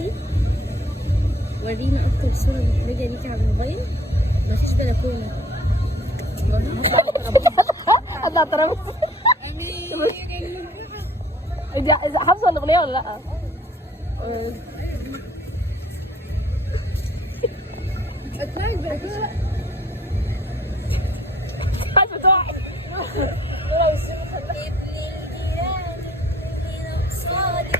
بصي ورينا اكتر صورة محرجة ليكي على الموبايل. مفيش بلكونة. هطلع الترابيزه. انت حافظه الاغنيه ولا لا؟ اطلعي البلكونة. عارفه تقعد. ابني جيراني من أقصالي